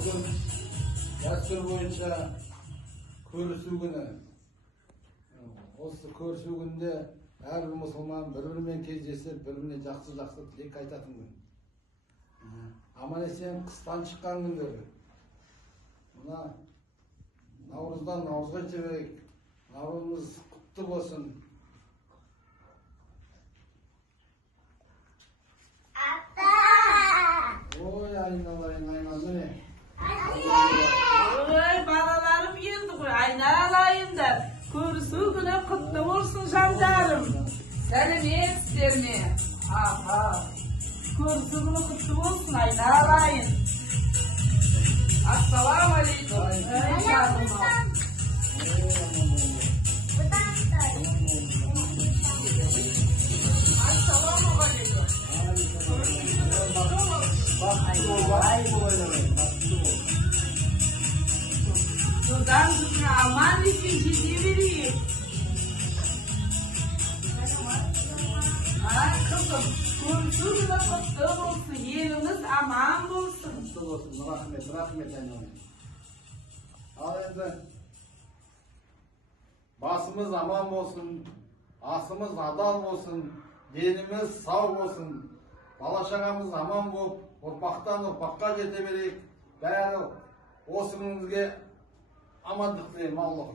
Bugün dastur boyunca көрісу күні. Осы көрісу күнде әрбір мұсылман бір-бірімен кездесіп, бір-біріне жақсы-жақсы тілек айтатын күн. Аман-есен қыстан шыққан күндері. Мына Наурыздан Наурызға жіберейік. Наурызымыз құтты болсын. Ой, айналайын, міне. Ой, balalarım geldi koy. Aynalayın da. Көрісу күні құтты болсын жандарым. Сәлемет сіздерме. Аха. Көрісу күні құтты болсын, айнаlayın. Ассаламу алейкум. Ассаламу алейкум. Şuradan tutun, aman için ciddi vereyim. Kızım, көрісу күні құтты болсын, еліңіз aman болсын. Құтты болсын, рахмет айналайын. Ал енді басымыз аман болсын, асымыз адал болсын, деніміз сау болсын, бала-шағамыз аман болып, ұрпақтан ұрпаққа жете берейік. Бәрі осы күнімізге амандық тілеймін, Аллах.